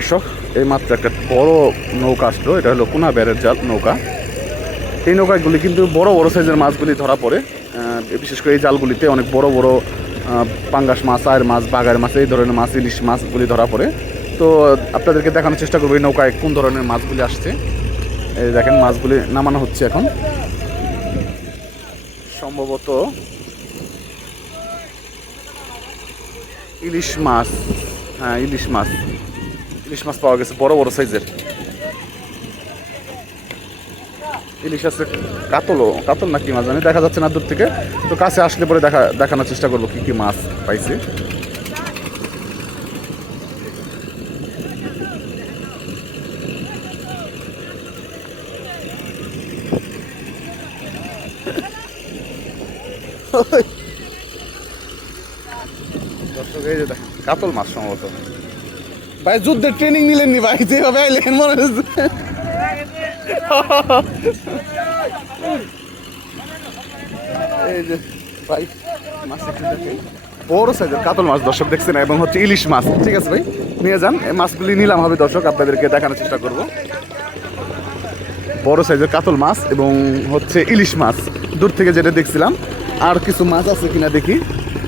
দর্শক এই মাত্র একটা বড় নৌকা আসলো, এটা হলো কোনা ব্যারের জাল নৌকা। এই নৌকাগুলি কিন্তু বড় বড় সাইজের মাছগুলি ধরা পড়ে। বিশেষ করে এই জালগুলিতে অনেক বড় বড় পাঙ্গাস মাছ, আয়ের মাছ বাগার মাছ, এই ধরনের মাছ, ইলিশ মাছগুলি ধরা পড়ে। তো আপনাদেরকে দেখানোর চেষ্টা করব এই নৌকায় কোন ধরনের মাছগুলি আসছে। এই দেখেন, মাছগুলি নামানো হচ্ছে এখন। সম্ভবত ইলিশ মাছ হ্যাঁ ইলিশ মাছ। ইলিশ মাছ পাওয়া গেছে, বড় বড় সাইজের। ইলিশ আছে কাতলও, কাতল না কি মাছ জানি, দেখা যাচ্ছে না দূর থেকে। তো কাছে আসলে পরে দেখা, দেখানোর চেষ্টা করব কি কি মাছ পাইছে। কাতল মাছ সম্ভবত। ভাই যুদ্ধের ট্রেনিং নিলেন নি ভাই, যেভাবে আইলেন, মনে হচ্ছে। এই যে, ভাই, মাছ বড় সাইজের কাতল মাছ দর্শক দেখছেন, এবং হচ্ছে ইলিশ মাছ। ঠিক আছে ভাই, নিয়ে যান। এই মাছগুলি নিলাম হবে দর্শক, আপনাদেরকে দেখানোর চেষ্টা করব। বড় সাইজের কাতল মাছ এবং হচ্ছে ইলিশ মাছ। দূর থেকে যেটা দেখছিলাম, আর কিছু মাছ আছে কিনা দেখি।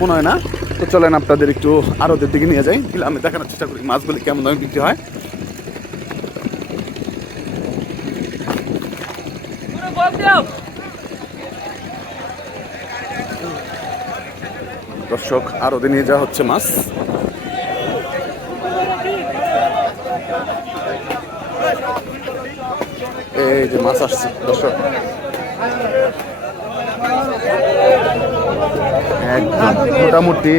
মনে হয় না। তো চলেন আপনাদের একটু আরোদের দিকে নিয়ে যাই। আমি দেখানোর চেষ্টা করি মাছগুলি কেমন দামে বিক্রি হয়। দর্শক আরও নিয়ে যাওয়া হচ্ছে মাছ। এই যে মাছ আসছে, দর্শক। একদম। মোটামুটি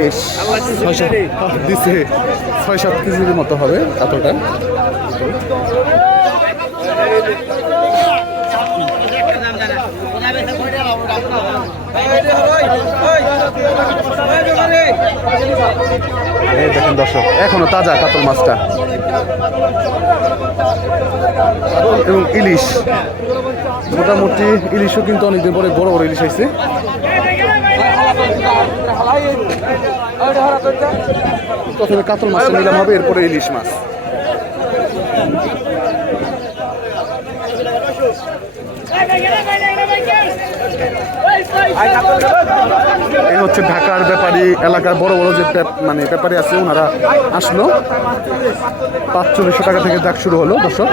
দিছে ছয় সাত কেজির মতো হবে কাতলটা দেখেন দর্শক, এখনও তাজা কাতল মাছটা। এবং ইলিশ। মোটামুটি ইলিশও কিন্তু অনেকদিন পরে বড় বড় ইলিশ হয়েছে প্রথমে কাতল মাছটা নিলাম হবে, এরপরে ইলিশ মাছ। এই হচ্ছে ঢাকার ব্যাপারী এলাকার বড় বড় যে মানে ব্যাপারী আছে, ওনারা আসলো। পাঁচচল্লিশশো টাকা থেকে ডাক শুরু হলো, দর্শক।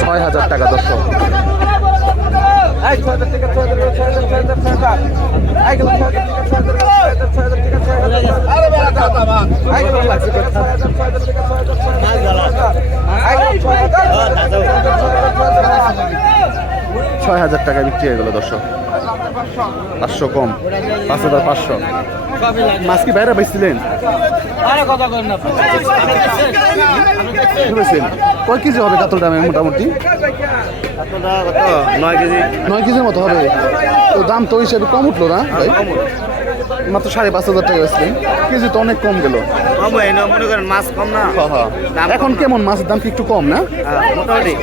ছয় হাজার টাকা দর্শক ছয় হাজার টাকা বিক্রি হয়ে গেল দর্শক পাঁচশো কম। পাঁচ হাজার পাঁচশো। মাছ কি বাইরে বেচছিলেন? কয় কেজি হবে কাতল দামে মোটামুটি? নয় কেজি। নয় কেজির মতো হবে। তো দাম তো হিসেবে কম উঠল না ভাই মাত্র সাড়ে পাঁচ হাজার টাকা বেচলেন। কেজি তো অনেক কম গেল। হয় মনে করেন মাছ কম না। এখন কেমন মাছের দাম কি একটু কম না? হ্যাঁ, মোটামুটি।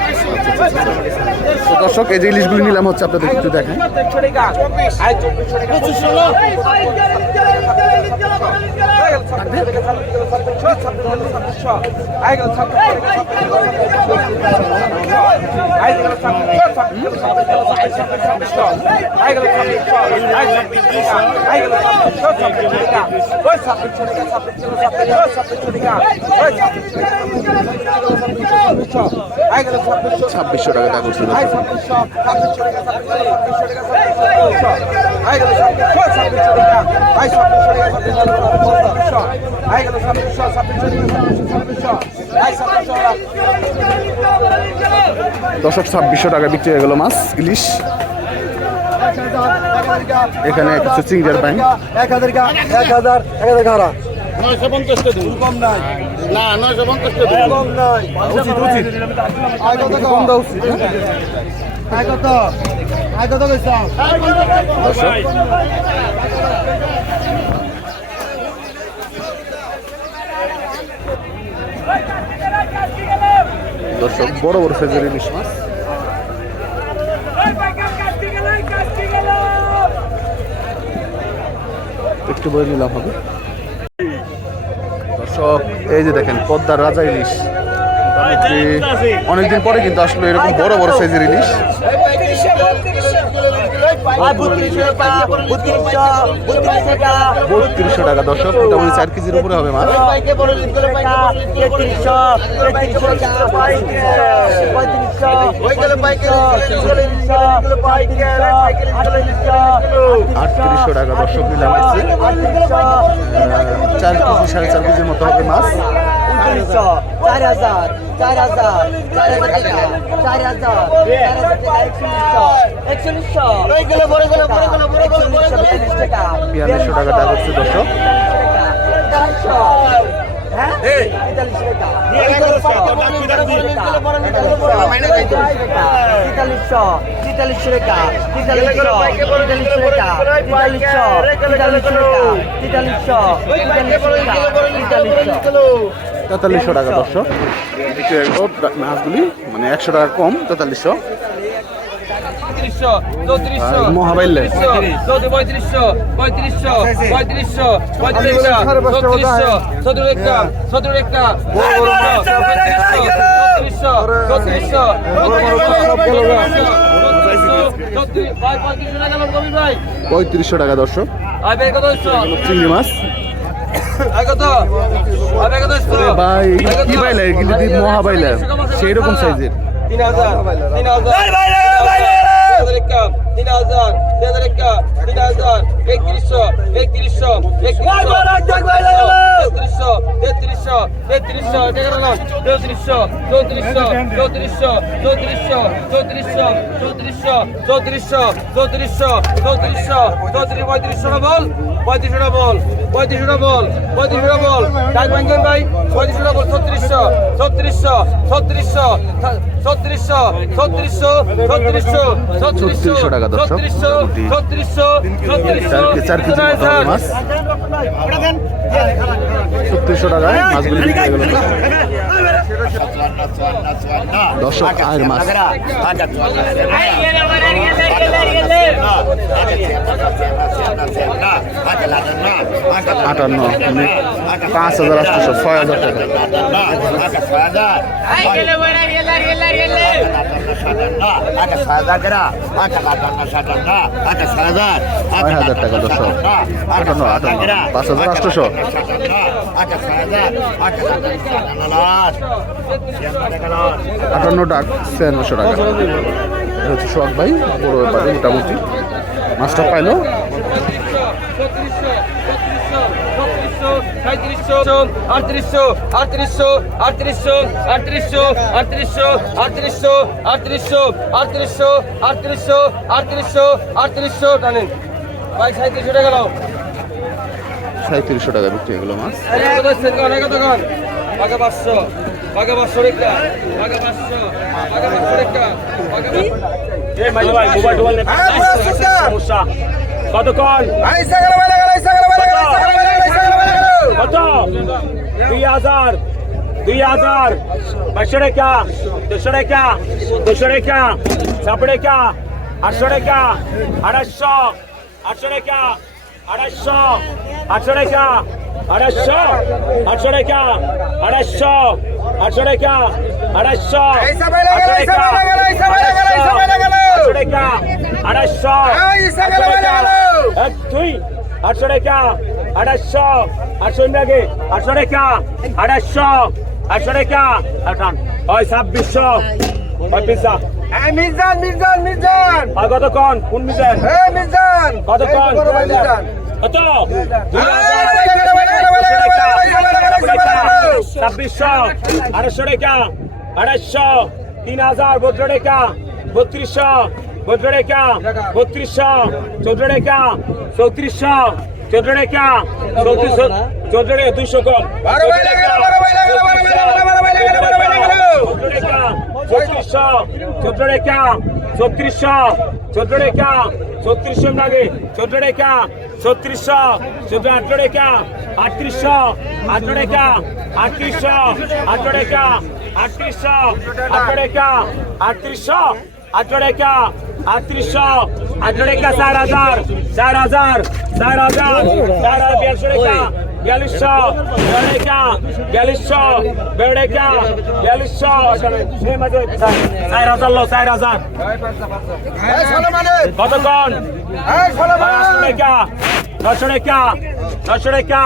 তো দর্শক এই যে ইলিশগুলি নিলাম হচ্ছে আপনাদের একটু দেখেন। ছাব্বিশশো টাকা টাকা করছিল। দশক ছাব্বিশশো টাকা বিক্রি হয়ে গেল মাছ, ইলিশ এখানে কিছু চিংড়ির পাই এক হাজার এক হাজার এক হাজার ঘাড়া কম নাই না উচিত? আয় দর্শক, বড় বড় সাইজের ইলিশ মাছ একটু বলে নিলাম হবে। দর্শক, এই যে দেখেন, পদ্মার রাজা ইলিশ। অনেকদিন পরে কিন্তু আসলে এরকম বড় বড় সাইজের ইলিশ। বত্রিশশো টাকা দর্শক মোটামুটি চার কেজির উপরে হবে মাছ। আটত্রিশশো টাকা দর্শক নিলাম চার কেজি সাড়ে চার কেজির মতো হবে মাছ। চার হাজার চার হাজার চার হাজার টাকা চার হাজার চার হাজার টাকা একচল্লিশশো একচল্লিশশো একচল্লিশশো বিয়াল্লিশ টাকা বিয়াল্লিশশো টাকা দাম হচ্ছে দর্শক তেতাল্লিশশো হ্যাঁ তেতাল্লিশশো টাকা তেতাল্লিশশো তেতাল্লিশশো টাকা তেতাল্লিশশো তেতাল্লিশশো টাকা তেতাল্লিশশো তেতাল্লিশশো টাকা তেতাল্লিশশো তেতাল্লিশশো তেতাল্লিশশো তেতাল্লিশশো টাকা দর্শক মাছগুলি মানে একশো টাকা কম তেতাল্লিশশো মহাবাইলে পঁয়ত্রিশশো পঁয়ত্রিশশো পঁয়ত্রিশশো পঁয়ত্রিশশো ছত্রিশশো সতেরো একটা সতেরো একটা ছত্রিশশো ছত্রিশশো পঁয়ত্রিশশো টাকা পঁয়ত্রিশশো দর্শক চিংড়ি মাছ ভাই কি বাইলার কিন্তু দি মহাবাইলা সেই রকম সাইজের। তিন হাজার। তিন হাজার। তিন হাজার। তিন হাজার। হাজার একত্রিশশো একত্রিশশো একত্রিশশো তেত্রিশশো তেত্রিশশো চৌত্রিশশো চৌত্রিশশো চৌত্রিশশো চৌত্রিশশো চৌত্রিশশো চৌত্রিশশো চৌত্রিশশো চৌত্রিশশো চৌত্রিশশো চৌত্রিশ পঁয়ত্রিশশো বল পঁয়ত্রিশশো বল পঁয়ত্রিশশো বল পঁয়ত্রিশশো বল ডাক ভাঙ্গেন ভাই পঁয়ত্রিশশো বল ছত্রিশশো ছত্রিশশো ছত্রিশশো ছত্রিশশো ছত্রিশশো ছত্রিশশো ছত্রিশশো 3600 টাকা দর্শক। ছত্রিশশো ছত্রিশশো ছত্রিশশো চার- চার কেজি মতো হবে মাছ ছত্রিশশো টাকায় মাছগুলি বিক্রি হয়ে গেল। দর্শক আয়ের মাছ আটান্ন মানে পাঁচ হাজার আটশোশো ছয় হাজার টাকা। ছয় হাজার টাকা দর্শক আটান্ন আটান্ন পাঁচ হাজার আটশোশো আটান্ন টাকা ছিয়ান্নশো টাকা। এটা হচ্ছে শখ ভাই বড় ব্যাপারে মোটামুটি। মাছটা পাইলো। আটত্রিশশো আটত্রিশশো আটত্রিশশো আটত্রিশশো আটত্রিশশো আটত্রিশশো আটত্রিশশো আটত্রিশশো আটত্রিশশো আটত্রিশশো আটত্রিশশো টানেন ভাই সাঁত্রিশশো টাকা গেল সাঁত্রিশশো টাকা বিক্রি হয়ে গেলো মাছ বাঘা পাঁচশো বাঘা পাঁচশো রেখা পাঁচশো বাঘা পাঁচশো রেখা বাঘা কতক্ষণ কত? দুই হাজার দুই হাজার। পাঁচশো টাকা দুশো টাকা দুশো টাকা চারশো টাকা আটশো টাকা আড়াইশো আটশো টাকা আড়াইশো আটশো টাকা আড়াইশো আটশো টাকা আড়াইশো আটশো টাকা আড়াইশো আটশো টাকা আটশো টাকা আড়াইশো আটশো টাকা এক দুই আটশো টাকা আড়াইশো আটশো লাগে আটশো টাকা আড়াইশো আটশো টাকা আঠান ওই ছাব্বিশশো ওই পিসা মিজান মিজান মিজান আর কতক্ষণ? কোন মিজান এ মিজান কতক্ষণ? কত? ছাব্বিশশো আড়াইশো টাকা আড়াইশো তিন হাজার বত্র টাকা বত্রিশশো বত্র টাকা বত্রিশশো চৌদ্দ টাকা চৌত্রিশশো চৌদ্দ টাকা চৌত্রিশশো চৌদ্দ টাকা দুইশো কম। চৌত্রিশশো। চৌদ্দ টাকা চৌত্রিশশো। চৌদ্দ টাকা চৌত্রিশশো লাগে চৌদ্দ টাকা ছত্রিশশো চৌদ্দ আঠারো টাকা আটত্রিশশো। আটশো টাকা আটত্রিশশো। আটশো টাকা আটত্রিশশো। আটশো টাকা আটত্রিশশো। আটশো টাকা আটত্রিশশো আটশো টাকা চার হাজার চার হাজার চার হাজার চার হাজার বিয়াল্লিশশো টাকা বিয়াল্লিশশো বেড়েকা বিয়াল্লিশশো বেড়েকা বিয়াল্লিশশো, চার হাজার লো, চার হাজার। কতক্ষণ? টাকা নশো টাকা নশো টাকা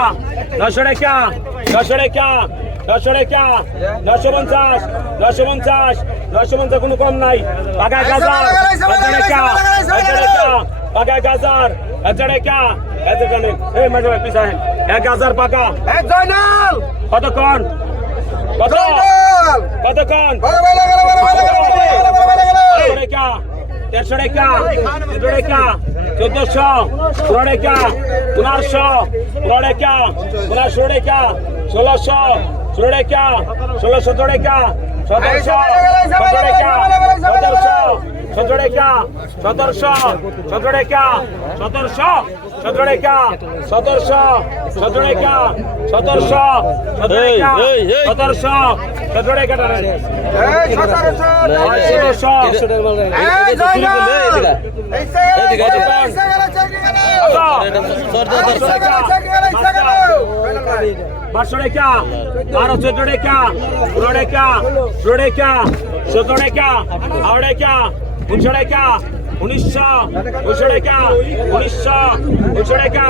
নশো টাকা নশো টাকা। নশো টাকা নশো পঞ্চাশ নশো পঞ্চাশ নশো পঞ্চাশ কোনো কম নাই পাকা এক হাজার পাকা এক হাজার হাজার টাকা হাজার টাকা এই মাঝে ভাই পিছায় এক হাজার পাকা কতক্ষণ কত কতক্ষণ চোদ্দশো পনেরোশো পনেরো পনেরোশো ষোলোশো ষোলো টাকা ষোলো সতেরো টাকা সতেরোশো সতেরো টাকা সতেরোশো সতেরো টাকা সতেরোশো সতেরো টাকা সতেরোশো সতেরো টাকা সতেরোশো সতেরো টাকা সতেরোশো সতেরো টাকা সতেরোশো সতেরো টাকা পাঁচশো টাকা, বারো চোদ্দ টাকা, পনেরো টাকা, ষোলো টাকা, সতেরো টাকা আড়াই টাকা, উনিশশো টাকা, উনিশশো উনিশশো টাকা, উনিশশো উনিশশো টাকা,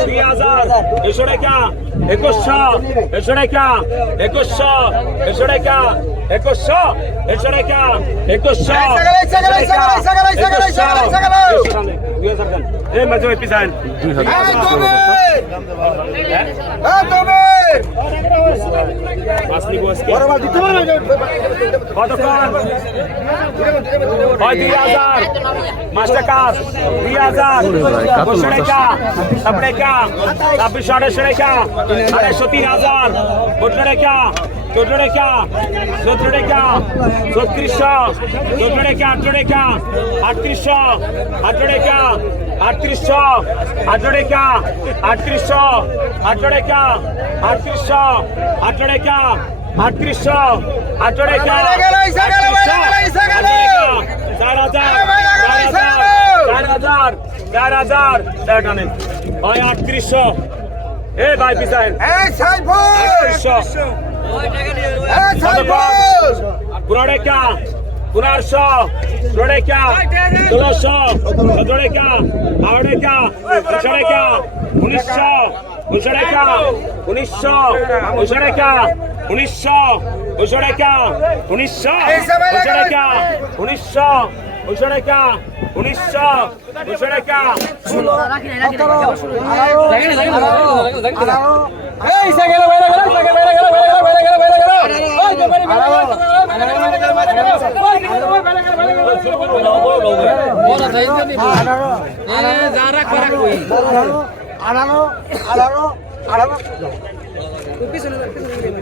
দুই হাজার দুশো টাকা একুশশো একশো টাকা একুশশো একশো টাকা একুশশো একশো টাকা একুশশো এই মাঝে পিছান কতক্ষণ দুই হাজার মাস্টার কাজ দুই হাজার ছাব্বিশ আঠাশ টাকা আড়াইশো তিন হাজার সতেরো রেখা চোদ্দ রেখা সতেরো রেখা ছত্রিশশো চোদ্দ রেখা আঠেরো রেখা আটত্রিশশো আঠেরো রেখা আটত্রিশশো আঠেরো রেখা আটত্রিশশো আঠেরো রেখা আটত্রিশশো আঠেরো রেখা আটত্রিশশো আঠেরো রেখা চার হাজার চার হাজার চার হাজার চার হাজার আটত্রিশশো এ ভাই পিসাইন এ সাইফুল! 100 এ সাইফুল! পুরাড়েকা পুনর্শো রোড়েকা ষোলোশো সতেরোকা বারোকা উনিশোকা উনিশশো উনিশোকা উনিশশো উনিশোকা উনিশশো উনিশোকা উনিশশো উনিশশো উনিশশো দুশো টাকা উনিশশো দুশো টাকা আঠারো আঠারো আঠারো আঠারো। পিছনে পিছনে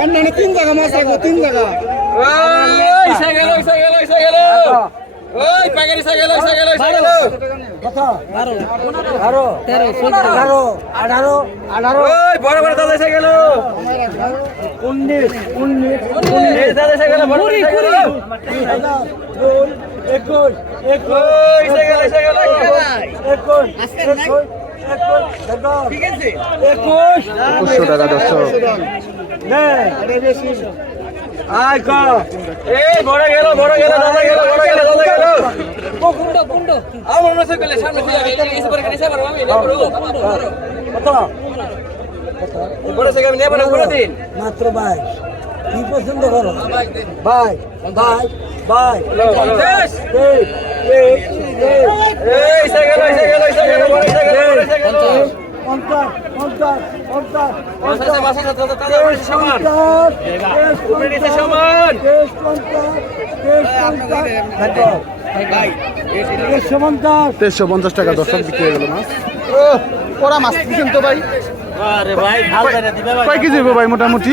অন্যান্য তিন জায়গা মাছ রাখব তিন জায়গা। বারো। তেরো আঠারো আঠারো। আঠারো বড় বড় দাদা একুশ একুশ। একুশশো টাকা দর্শক আয় কর এই বড় গেল বড় গেল দাদা গেল বড় গেল দাদা গেল। ও কুন্ড মাত্র 22 কি পছন্দ করো বাই বাই বাই তেইশশো পঞ্চাশ টাকা দর্শক বিক্রি হয়ে গেল মাছ ওরা মাছ দিচ্ছেন তো ভাই কয় কেজি ভাই মোটামুটি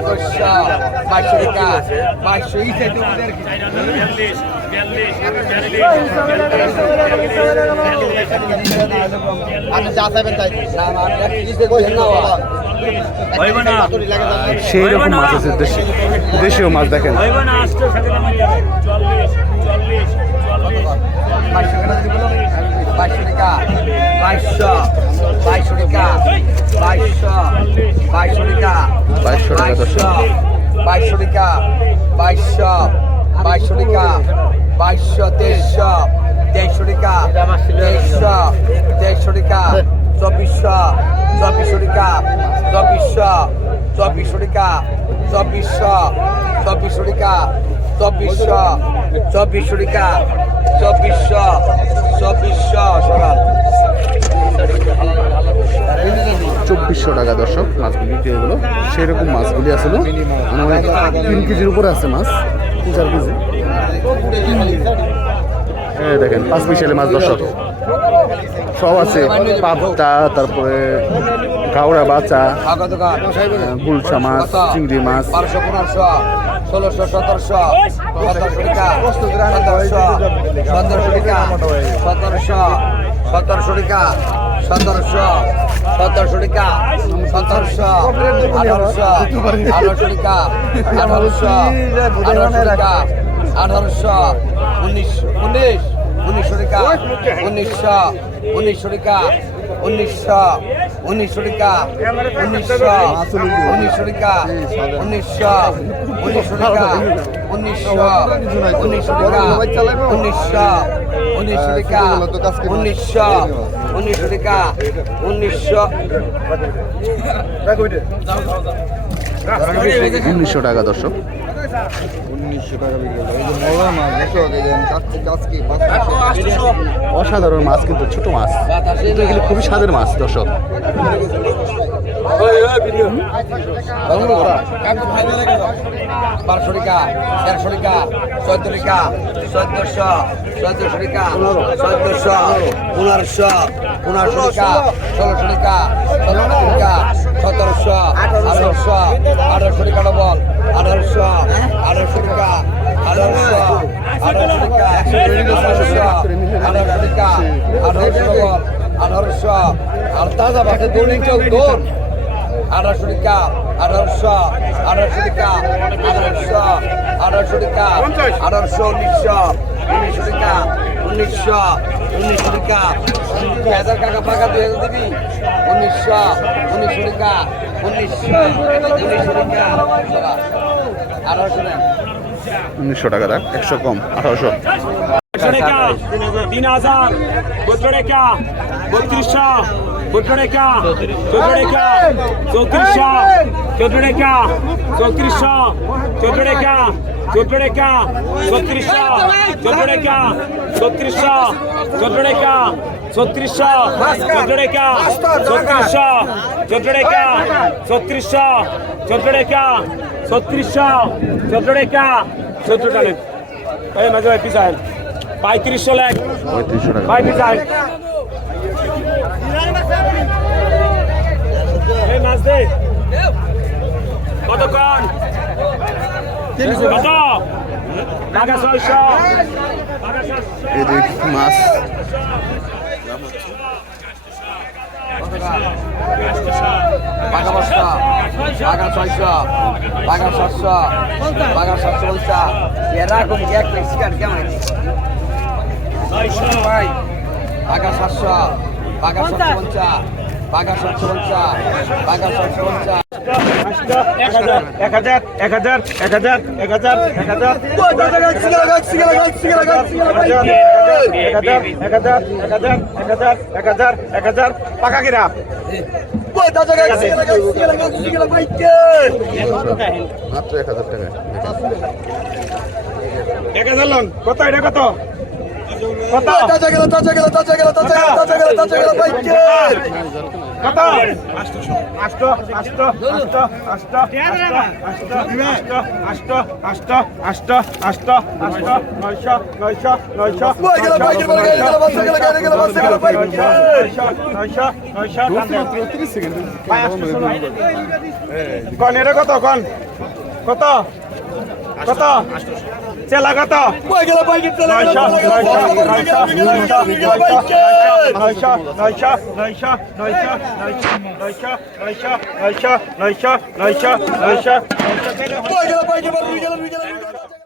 একুশশো বাইশশো টাকা বাইশশো ইসে আপনি যা চাইবেন তাই সেই রকম মাছ আছে দেশি দেশীয় মাছ দেখেন বাইশশো টাকা বাইশশো বাইশশো টাকা বাইশশো বাইশশো টাকা 2200 টাকা। বাইশশো টাকা বাইশশো বাইশশো টাকা বাইশশো তেইশশো তেইশশো টাকা তেইশশো তেইশশো টাকা চব্বিশশো চব্বিশশো টাকা চব্বিশশো চব্বিশশো টাকা চব্বিশশো চব্বিশশো টাকা চব্বিশশো চব্বিশশো টাকা চব্বিশশো চব্বিশশো সকাল চব্বিশশো টাকা দর্শক মাছগুলি যেগুলো সেই রকম মাছগুলি আসলে মানে তিন কেজির উপরে আছে মাছ তিন চার কেজি। এই দেখেন পাঁচ মিশালি মাছ দর্শক। সব আছে পাবদা তারপরে গাওড়া বাচা গুলশা মাছ চিংড়ি মাছ। ষোলোশো সতেরোশো। সতেরোশো টাকা সতেরোশো সতেরোশো টাকা সতেরোশো সতেরোশো টাকা সতেরোশো আঠারোশো আঠারোশো টাকা আঠারোশো আঠারোশো টাকা আঠারোশো উনিশ উনিশ উনিশশো টাকা উনিশশো উনিশশো টাকা উনিশশো উনিশশো টাকা উনিশশো উনিশশো টাকা উনিশশো উনিশশো টাকা উনিশশো উনিশশো টাকা উনিশশো উনিশশো টাকা উনিশশো উনিশশো টাকা উনিশশো উনিশশো টাকা দর্শক। উনিশশো টাকা বিক্রি করল এই যে মরা মাছ দেখো এই কাচকি অসাধারণ মাছ কিন্তু ছোট মাছ। কিন্তু এগুলি খুবই স্বাদের মাছ দর্শক। বারোশো টাকা তেরোশো টাকা চোদ্দ টাকা চোদ্দশো চোদ্দশো টাকা চোদ্দশো পনেরোশো পনেরোশো টাকা ষোলোশো টাকা সতেরোশো টাকা সতেরোশো আঠারোশো আঠারোশো টাকা ডবল আঠারোশো আঠারোশো টাকা আঠারোশো আঠারোশো টাকা আঠারোশো আঠারোশো টাকা আঠারোশো আঠারোশো আর তাজা ভাষা দৌড়িং চোখ দৌড় আঠারোশো টাকা আঠারোশো আঠারোশো টাকা আঠারোশো আঠারোশো টাকা আঠারোশো উনিশশো উনিশশো টাকা উনিশশো উনিশশো টাকা দুই হাজার টাকা পাকা দুই হাজার দিবি উনিশশো উনিশশো টাকা উনিশশো উনিশশো টাকা উনিশশো টাকা রাখ একশো কম আঠারোশো তিন হাজার চোদ্দ টাকা বত্রিশশো চোদ্দ টাকা চোদ্দ টাকা চৌত্রিশশো চোদ্দ টাকা চৌত্রিশশো চোদ্দ টাকা চোদ্দ টাকা ছত্রিশশো চোদ্দ টাকা টাকা ছত্রিশশো চোদ্দ টাকা চোদ্দ টাকা এই মাঝে ভাই পিছায় পঁয়ত্রিশশো লেখ। পঁয়ত্রিশশো টাকা। ভাই এই মাছ দে। কত? কন কত টাকা ছয়শো টাকা টাকা পাঁচশো টাকা ছয়শো টাকা সাতশো টাকা সাতশো পয়সা এরকম এক মেক্সিকান কেমন ভাই টাকা সাতশো টাকা সাতশো পঞ্চাশ টাকা সাতশো পঞ্চাশ টাকা সাতশো পঞ্চাশ এক হাজার এক হাজার এক হাজার এক হাজার এক হাজার এক হাজার এক হাজার এক হাজার এক হাজার এক হাজার এক হাজার পাকা কিরা মাত্র এক হাজার টাকা এক হাজার লোন কত এটা কত কত কত আষ্ট আষ্ট আষ্ট আষ্ট আষ্ট আষ্ট আষ্ট আষ্ট আষ্ট আষ্ট নয়শ নয়শ নয়শ কন এটা কত কন কত কত चला गता गेला पाहिजे चला गेला, चला गेला, गेला, गेला, गेला, गेला, गेला, पाहिजे. गेला पाहिजे, गेला पाहिजे, गेला पाहिजे.